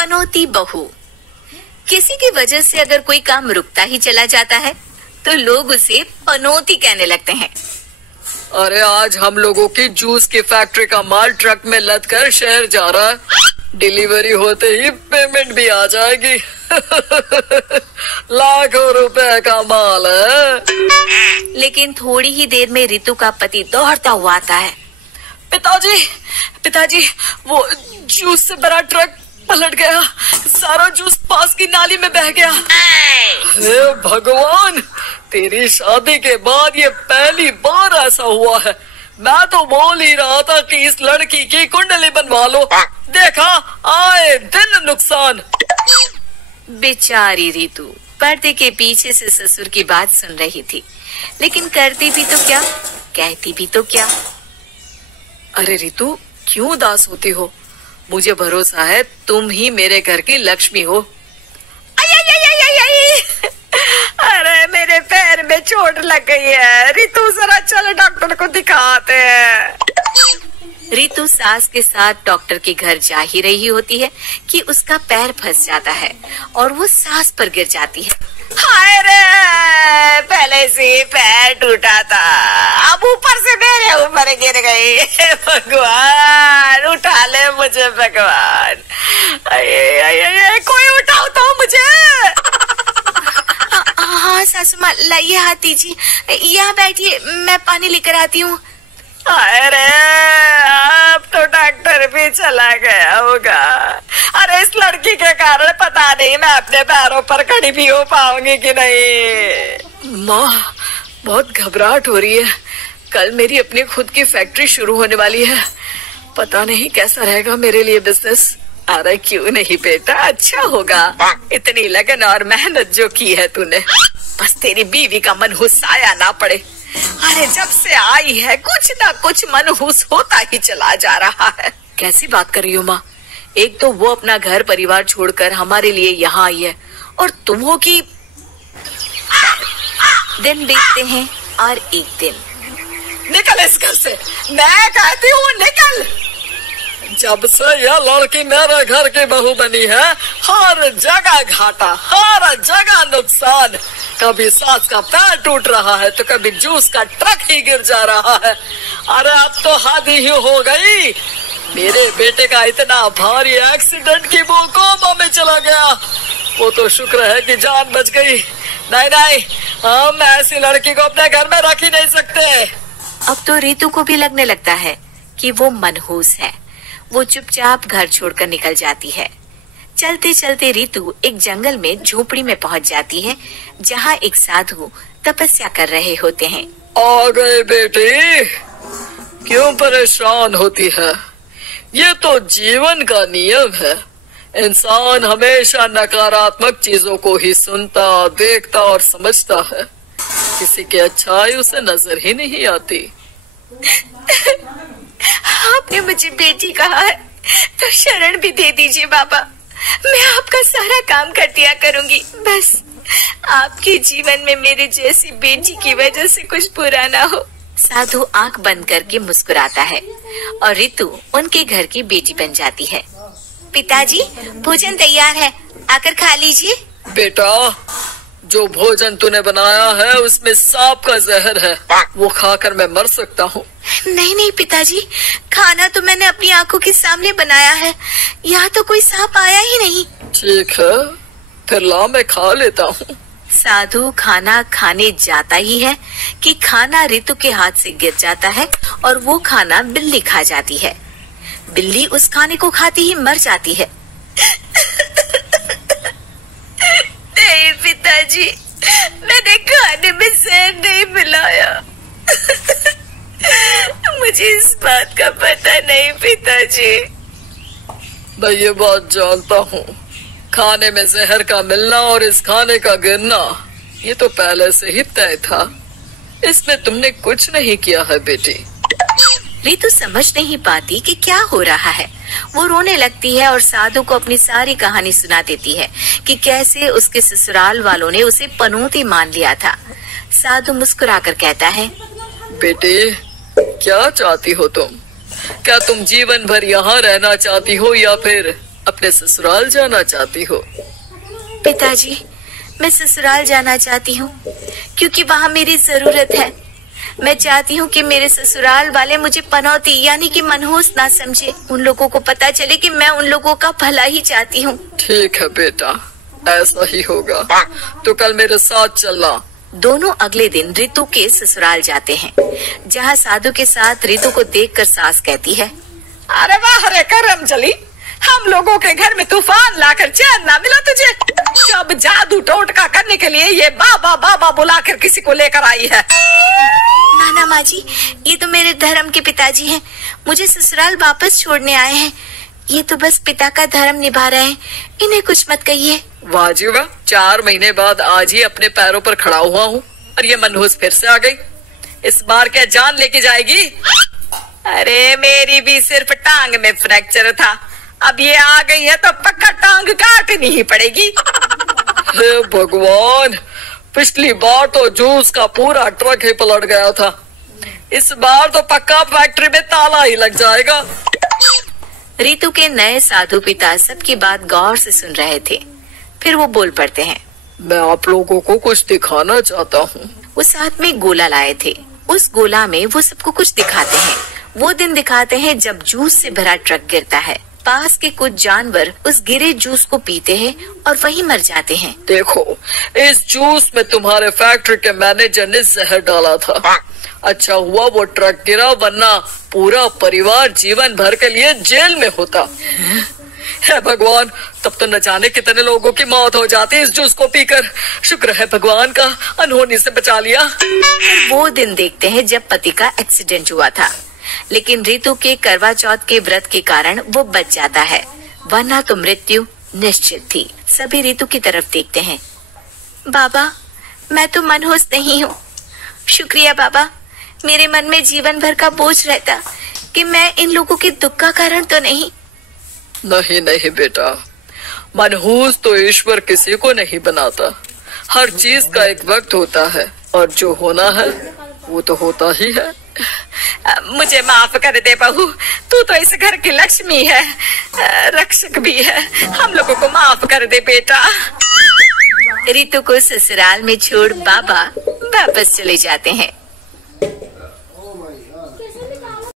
पनौती बहू। किसी की वजह से अगर कोई काम रुकता ही चला जाता है तो लोग उसे पनौती कहने लगते हैं। अरे आज हम लोगों की जूस की फैक्ट्री का माल ट्रक में लद कर शहर जा रहा है। डिलीवरी होते ही पेमेंट भी आ जाएगी। लाखों रुपए का माल है। लेकिन थोड़ी ही देर में रितु का पति दौड़ता हुआ आता है। पिताजी, वो जूस से भरा ट्रक पलट गया। सारा जूस पास की नाली में बह गया। हे भगवान, तेरी शादी के बाद ये पहली बार ऐसा हुआ है। मैं तो बोल ही रहा था कि इस लड़की की कुंडली बनवा लो। देखा, आए दिन नुकसान। बेचारी रितु पर्दे के पीछे से ससुर की बात सुन रही थी, लेकिन करती भी तो क्या, कहती भी तो क्या। अरे रितु, क्यों उदास होती हो? मुझे भरोसा है तुम ही मेरे घर की लक्ष्मी हो। अरे मेरे पैर में चोट लग गई है रितु, जरा चल डॉक्टर को दिखाते हैं। रितु सास के साथ डॉक्टर के घर जा ही रही होती है कि उसका पैर फंस जाता है और वो सास पर गिर जाती है। हाय रे, पहले से पैर टूटा था, अब ऊपर से मेरे ऊपर गिर गई। भगवान उठा ले मुझे, भगवान। कोई उठाओ तो मुझे। हाँ सासू माँ, लाइए हाथ दीजिए, यहाँ बैठिए, मैं पानी लेकर आती हूँ। अरे अब तो डॉक्टर भी चला गया होगा। अरे इस लड़की के कारण पता नहीं मैं अपने पैरों पर खड़ी भी हो पाऊंगी कि नहीं। माँ, बहुत घबराहट हो रही है। कल मेरी अपनी खुद की फैक्ट्री शुरू होने वाली है। पता नहीं कैसा रहेगा मेरे लिए बिजनेस। अरे क्यों नहीं बेटा, अच्छा होगा। इतनी लगन और मेहनत जो की है तूने, बस तेरी बीवी का मनहूस आया ना पड़े। अरे जब से आई है कुछ ना कुछ मनहूस होता ही चला जा रहा है। कैसी बात कर रही हो माँ? एक तो वो अपना घर परिवार छोड़कर हमारे लिए यहाँ आई है, और तुम हो कि। दिन बीतते हैं और एक दिन। निकल इस घर से, मैं कहती हूँ निकल। जब से यह लड़की मेरे घर की बहू बनी है, हर जगह घाटा, हर जगह नुकसान। कभी सास का पैर टूट रहा है तो कभी जूस का ट्रक ही गिर जा रहा है। अरे अब तो हद ही हो गई। मेरे बेटे का इतना भारी एक्सीडेंट की वो कोमा में चला गया। वो तो शुक्र है कि जान बच गई। नहीं, हम ऐसी लड़की को अपने घर में रख ही नहीं सकते। अब तो रितु को भी लगने लगता है कि वो मनहूस है। वो चुपचाप घर छोड़कर निकल जाती है। चलते चलते रितु एक जंगल में झोपड़ी में पहुंच जाती है, जहां एक साधु तपस्या कर रहे होते हैं। आ गए बेटी, क्यों परेशान होती है? ये तो जीवन का नियम है। इंसान हमेशा नकारात्मक चीजों को ही सुनता, देखता और समझता है। किसी की अच्छाई उसे नजर ही नहीं आती। आपने मुझे बेटी कहा है तो शरण भी दे दीजिए बाबा। मैं आपका सारा काम कर दिया करूंगी, बस आपके जीवन में मेरे जैसी बेटी की वजह से कुछ बुरा ना हो। साधु आंख बंद करके मुस्कुराता है और रितु उनके घर की बेटी बन जाती है। पिताजी, भोजन तैयार है, आकर खा लीजिए। बेटा, जो भोजन तूने बनाया है उसमें सांप का जहर है, वो खाकर मैं मर सकता हूँ। नहीं पिताजी, खाना तो मैंने अपनी आंखों के सामने बनाया है, यहाँ तो कोई सांप आया ही नहीं। ठीक है, फिर ला मैं खा लेता हूँ। साधु खाना खाने जाता ही है कि खाना रितु के हाथ से गिर जाता है और वो खाना बिल्ली खा जाती है। बिल्ली उस खाने को खाती ही मर जाती है। नहीं पिताजी, मैंने खाने में जहर नहीं मिलाया। मुझे इस बात का पता नहीं पिताजी। मैं ये बात जानता हूँ, खाने में जहर का मिलना और इस खाने का गिरना ये तो पहले से ही तय था। इसमें तुमने कुछ नहीं किया है बेटी। रितु समझ नहीं पाती कि क्या हो रहा है। वो रोने लगती है और साधु को अपनी सारी कहानी सुना देती है कि कैसे उसके ससुराल वालों ने उसे पनौती मान लिया था। साधु मुस्कुराकर कहता है, बेटी क्या चाहती हो तुम? क्या तुम जीवन भर यहाँ रहना चाहती हो या फिर अपने ससुराल जाना चाहती हो? पिताजी, मैं ससुराल जाना चाहती हूँ क्योंकि वहाँ मेरी जरूरत है। मैं चाहती हूँ कि मेरे ससुराल वाले मुझे पनौती यानी कि मनहूस ना समझे। उन लोगों को पता चले कि मैं उन लोगों का भला ही चाहती हूँ। ठीक है बेटा, ऐसा ही होगा। तो कल मेरे साथ चलना। दोनों अगले दिन रितु के ससुराल जाते हैं, जहाँ साधु के साथ रितु को देखकर सास कहती है, अरे वाह रे करम चली, हम लोगों के घर में तूफान लाकर चैन ना मिला तुझे। जब जादू टोटका करने के लिए ये बाबा बाबा बुलाकर किसी को लेकर आई है। नाना माँ जी, ये तो मेरे धर्म के पिताजी हैं। मुझे ससुराल वापस छोड़ने आए हैं। ये तो बस पिता का धर्म निभा रहे हैं, इन्हें कुछ मत कहिए। वाह जी वाह, 4 महीने बाद आज ही अपने पैरों पर खड़ा हुआ हूँ और ये मनहूस फिर से आ गई। इस बार क्या जान लेके जाएगी? अरे मेरी भी सिर्फ टांग में फ्रैक्चर था, अब ये आ गई है तो पक्का टांग काटनी ही पड़ेगी। हे भगवान, पिछली बार तो जूस का पूरा ट्रक ही पलट गया था, इस बार तो पक्का फैक्ट्री में ताला ही लग जाएगा। रितु के नए साधु पिता सबकी बात गौर से सुन रहे थे। फिर वो बोल पड़ते हैं, मैं आप लोगों को कुछ दिखाना चाहता हूँ। वो साथ में गोला लाए थे। उस गोला में वो सबको कुछ दिखाते हैं। वो दिन दिखाते हैं जब जूस से भरा ट्रक गिरता है। पास के कुछ जानवर उस गिरे जूस को पीते हैं और वहीं मर जाते हैं। देखो, इस जूस में तुम्हारे फैक्ट्री के मैनेजर ने जहर डाला था। अच्छा हुआ वो ट्रक गिरा, वरना पूरा परिवार जीवन भर के लिए जेल में होता। है भगवान, तब तो न जाने कितने लोगों की मौत हो जाती इस जूस को पीकर। शुक्र है भगवान का, अनहोनी से बचा लिया। वो दिन देखते हैं जब पति का एक्सीडेंट हुआ था, लेकिन रितु के करवा चौथ के व्रत के कारण वो बच जाता है, वरना तो मृत्यु निश्चित थी। सभी रितु की तरफ देखते हैं। बाबा, मैं तो मनहूस नहीं हूँ। शुक्रिया बाबा, मेरे मन में जीवन भर का बोझ रहता कि मैं इन लोगों के दुख का कारण तो नहीं। नहीं नहीं बेटा, मनहूस तो ईश्वर किसी को नहीं बनाता। हर चीज का एक वक्त होता है और जो होना है वो तो होता ही है। मुझे माफ कर दे बहू, तू तो इस घर की लक्ष्मी है, रक्षक भी है। हम लोगों को माफ कर दे बेटा। रितु को ससुराल में छोड़ बाबा वापस चले जाते हैं।